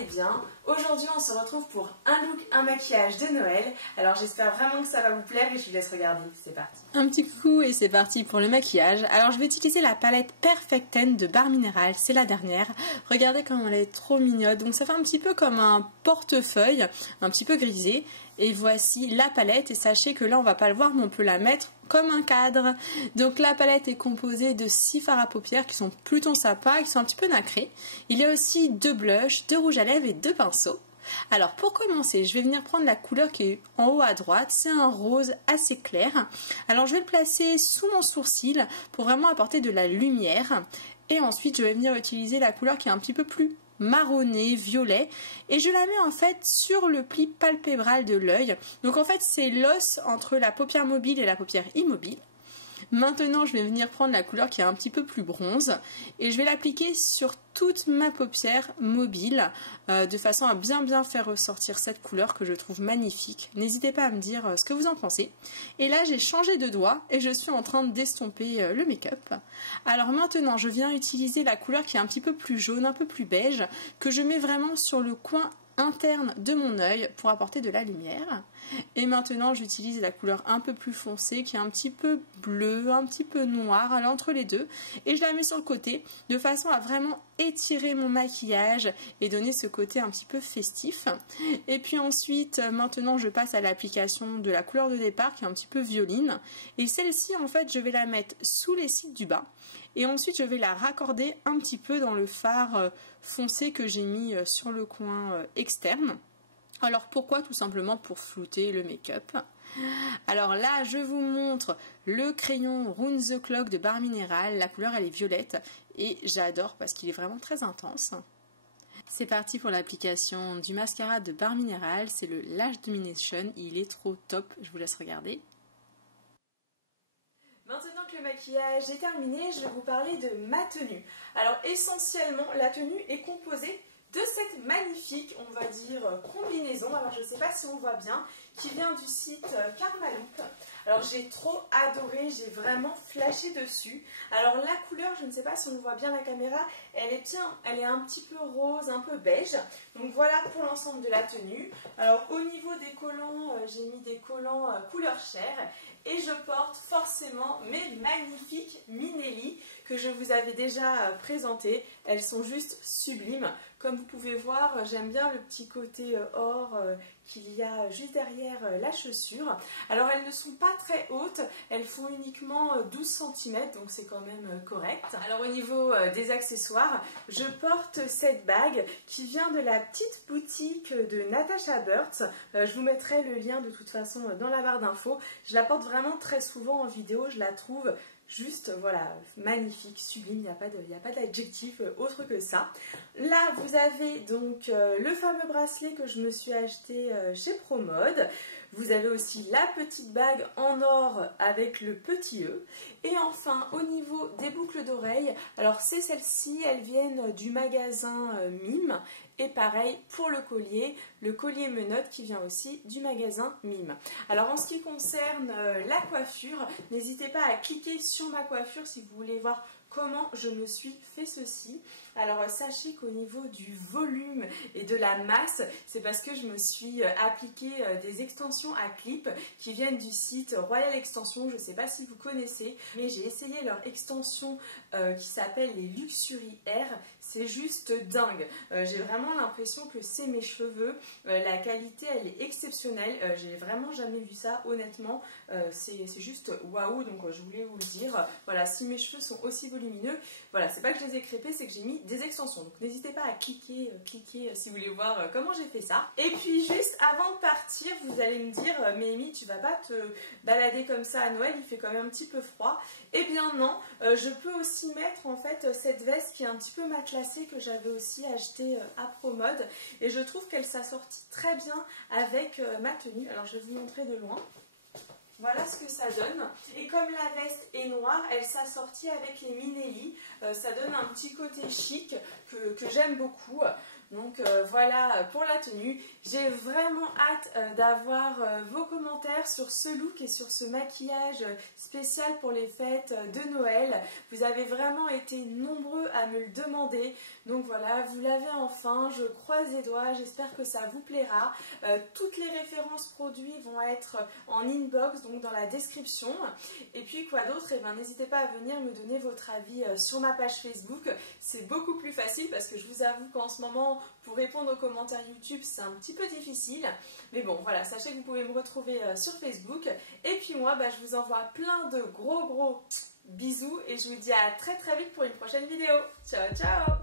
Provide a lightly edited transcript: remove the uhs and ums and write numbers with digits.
allez bien. Aujourd'hui on se retrouve pour un look, un maquillage de Noël. Alors j'espère vraiment que ça va vous plaire et je vous laisse regarder, c'est parti. Un petit coucou et c'est parti pour le maquillage. Alors je vais utiliser la palette Perfect Ten de Bar Mineral, c'est la dernière. Regardez comme elle est trop mignonne, donc ça fait un petit peu comme un portefeuille, un petit peu grisé. Et voici la palette et sachez que là on va pas le voir mais on peut la mettre comme un cadre. Donc la palette est composée de 6 fards à paupières qui sont plutôt sympas, qui sont un petit peu nacrés. Il y a aussi 2 blushs, 2 rouges à lèvres et 2 pinceaux. Alors pour commencer, je vais venir prendre la couleur qui est en haut à droite, c'est un rose assez clair. Alors je vais le placer sous mon sourcil pour vraiment apporter de la lumière. Et ensuite je vais venir utiliser la couleur qui est un petit peu plus marronné, violet, et je la mets en fait sur le pli palpébral de l'œil. Donc en fait c'est l'os entre la paupière mobile et la paupière immobile. Maintenant je vais venir prendre la couleur qui est un petit peu plus bronze et je vais l'appliquer sur toute ma paupière mobile de façon à bien faire ressortir cette couleur que je trouve magnifique. N'hésitez pas à me dire ce que vous en pensez. Et là j'ai changé de doigt et je suis en train d'estomper le make-up. Alors maintenant je viens utiliser la couleur qui est un petit peu plus jaune, un peu plus beige, que je mets vraiment sur le coin interne de mon œil pour apporter de la lumière. Et maintenant j'utilise la couleur un peu plus foncée qui est un petit peu bleu, un petit peu noir, alors entre les deux, et je la mets sur le côté de façon à vraiment étirer mon maquillage et donner ce côté un petit peu festif. Et puis ensuite maintenant je passe à l'application de la couleur de départ qui est un petit peu violine, et celle-ci en fait je vais la mettre sous les cils du bas et ensuite je vais la raccorder un petit peu dans le fard foncé que j'ai mis sur le coin externe. Alors pourquoi? Tout simplement pour flouter le make-up. Alors là je vous montre le crayon Round the Clock de Bar Mineral. La couleur elle est violette et j'adore parce qu'il est vraiment très intense. C'est parti pour l'application du mascara de Bar Mineral, c'est le Lash Domination, il est trop top, je vous laisse regarder. Maintenant que le maquillage est terminé, je vais vous parler de ma tenue. Alors essentiellement, la tenue est composée de cette magnifique, on va dire, combinaison, alors je ne sais pas si on voit bien, qui vient du site Karmaloop. Alors j'ai trop adoré, j'ai vraiment flashé dessus. Alors la couleur, je ne sais pas si on voit bien la caméra, elle est un petit peu rose, un peu beige. Donc voilà pour l'ensemble de la tenue. Alors au niveau des collants, j'ai mis des collants couleur chair. Et je porte forcément mes magnifiques Minelli que je vous avais déjà présentées. Elles sont juste sublimes. Comme vous pouvez voir, j'aime bien le petit côté or qu'il y a juste derrière la chaussure. Alors elles ne sont pas très hautes, elles font uniquement 12 cm, donc c'est quand même correct. Alors au niveau des accessoires, je porte cette bague qui vient de la petite boutique de Natasha Burtz. Je vous mettrai le lien de toute façon dans la barre d'infos. Je la porte vraiment très souvent en vidéo, je la trouve juste, voilà, magnifique, sublime, il n'y a pas d'adjectif autre que ça. Là, vous avez donc le fameux bracelet que je me suis acheté chez Promode. Vous avez aussi la petite bague en or avec le petit E. Et enfin, au niveau des boucles d'oreilles, alors c'est celles-ci, elles viennent du magasin Mime. Et pareil pour le collier menottes qui vient aussi du magasin Mime. Alors en ce qui concerne la coiffure, n'hésitez pas à cliquer sur ma coiffure si vous voulez voir comment je me suis fait ceci. Alors sachez qu'au niveau du volume et de la masse, c'est parce que je me suis appliqué des extensions à clip qui viennent du site Royal Extension. Je ne sais pas si vous connaissez, mais j'ai essayé leur extension qui s'appelle les Luxury Air. C'est juste dingue. J'ai vraiment l'impression que c'est mes cheveux. La qualité elle est exceptionnelle. J'ai vraiment jamais vu ça honnêtement. C'est juste waouh, donc je voulais vous le dire. Voilà, si mes cheveux sont aussi volumineux, voilà, c'est pas que je les ai crêpés, c'est que j'ai mis des extensions. Donc n'hésitez pas à cliquer si vous voulez voir comment j'ai fait ça. Et puis juste avant de partir, vous allez me dire mais Amy, tu vas pas te balader comme ça à Noël, il fait quand même un petit peu froid. Eh bien non, je peux aussi mettre en fait cette veste qui est un petit peu matelassée que j'avais aussi acheté à Promode et je trouve qu'elle s'assortit très bien avec ma tenue. Alors je vais vous montrer de loin. Voilà ce que ça donne. Et comme la veste est noire, elle s'assortit avec les Minelli. Ça donne un petit côté chic que j'aime beaucoup. Donc voilà pour la tenue. J'ai vraiment hâte d'avoir vos commentaires sur ce look et sur ce maquillage spécial pour les fêtes de Noël. Vous avez vraiment été nombreux à me le demander. Donc voilà, vous l'avez enfin, je croise les doigts, j'espère que ça vous plaira. Toutes les références produits vont être en inbox, donc dans la description. Et puis quoi d'autre, n'hésitez pas à venir me donner votre avis sur ma page Facebook. C'est beaucoup plus facile parce que je vous avoue qu'en ce moment, pour répondre aux commentaires YouTube, c'est un petit peu difficile. Mais bon, voilà, sachez que vous pouvez me retrouver sur Facebook. Et puis moi, je vous envoie plein de gros bisous et je vous dis à très vite pour une prochaine vidéo. Ciao, ciao!